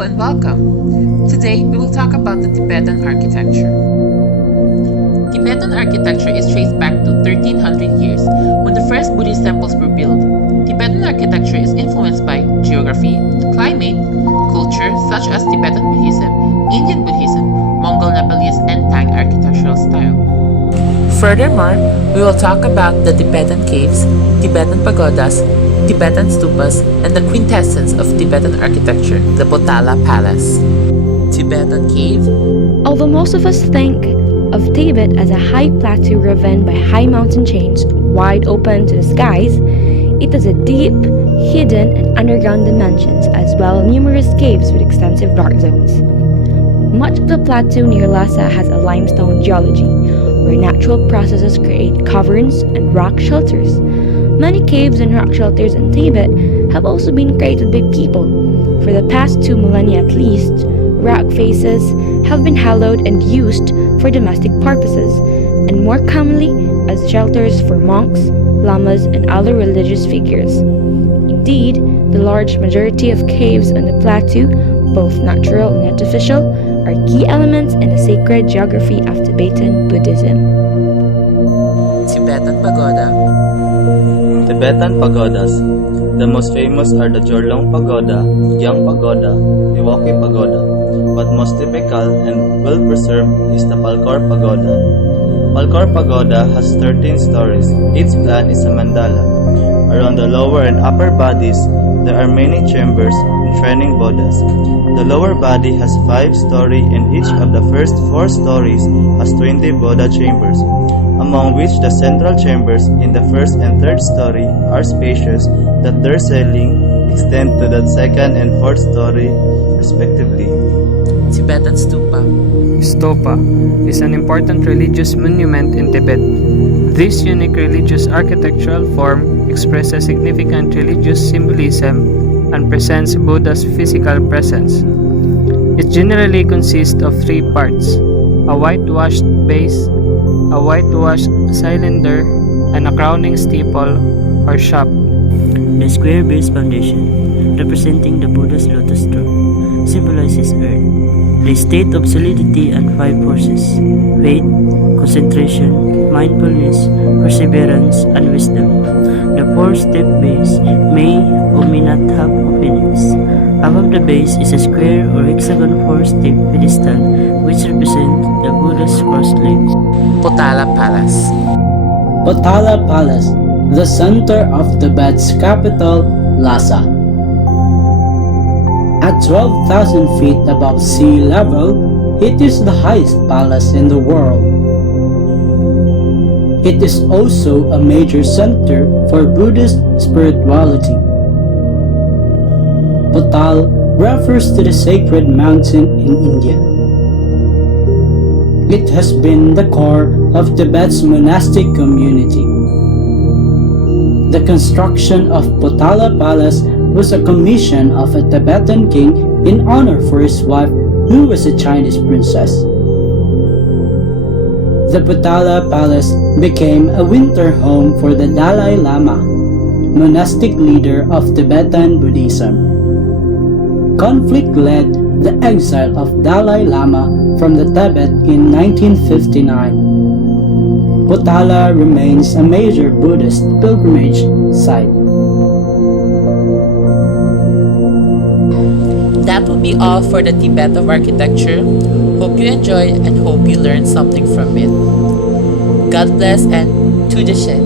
Hello and welcome. Today we will talk about the Tibetan architecture. Tibetan architecture is traced back to 1300 years when the first Buddhist temples were built. Tibetan architecture is influenced by geography, climate, culture such as Tibetan Buddhism, Indian Buddhism, Mongol Nepalese, and Tang architectural style. Furthermore, we will talk about the Tibetan caves, Tibetan pagodas, Tibetan stupas, and the quintessence of Tibetan architecture, the Potala Palace. Tibetan cave. Although most of us think of Tibet as a high plateau riven by high mountain chains wide open to the skies, it has a deep, hidden, and underground dimensions as well as numerous caves with extensive dark zones. Much of the plateau near Lhasa has a limestone geology, where natural processes create caverns and rock shelters. Many caves and rock shelters in Tibet have also been created by people. For the past 2 millennia at least, rock faces have been hollowed and used for domestic purposes, and more commonly as shelters for monks, lamas, and other religious figures. Indeed, the large majority of caves on the plateau, both natural and artificial, are key elements in the sacred geography of Tibetan Buddhism. Tibetan pagoda. Tibetan pagodas. The most famous are the Jorlong Pagoda, Gyang Pagoda, Niwaki Pagoda, but most typical and well-preserved is the Palkor Pagoda. Palkor Pagoda has 13 stories. Its plan is a mandala. Around the lower and upper bodies, there are many chambers enshrining Buddhas. The lower body has 5 stories and each of the first 4 stories has 20 Buddha chambers, among which the central chambers in the first and third story are spacious that their ceiling extend to the second and fourth story respectively. Tibetan stupa. Stupa is an important religious monument in Tibet. This unique religious architectural form expresses significant religious symbolism and presents Buddha's physical presence. It generally consists of 3 parts: a whitewashed base, a whitewashed cylinder, and a crowning steeple or shop. The square base foundation, representing the Buddha's lotus throne, symbolizes earth, the state of solidity and 5 forces: faith, concentration, mindfulness, perseverance, and wisdom. The 4-step base may or may not have openings. Above the base is a square or hexagon 4-step pedestal which represents the Buddha's crossed legs. Potala Palace. Potala Palace, the center of Tibet's capital, Lhasa. At 12,000 feet above sea level, it is the highest palace in the world. It is also a major center for Buddhist spirituality. Potal refers to the sacred mountain in India. It has been the core of Tibet's monastic community. The construction of Potala Palace was a commission of a Tibetan king in honor for his wife, who was a Chinese princess. The Potala Palace became a winter home for the Dalai Lama, monastic leader of Tibetan Buddhism. Conflict led the exile of Dalai Lama from the Tibet in 1959. Potala remains a major Buddhist pilgrimage site. That will be all for the Tibet of architecture. Hope you enjoyed and hope you learned something from it. God bless and to the shed.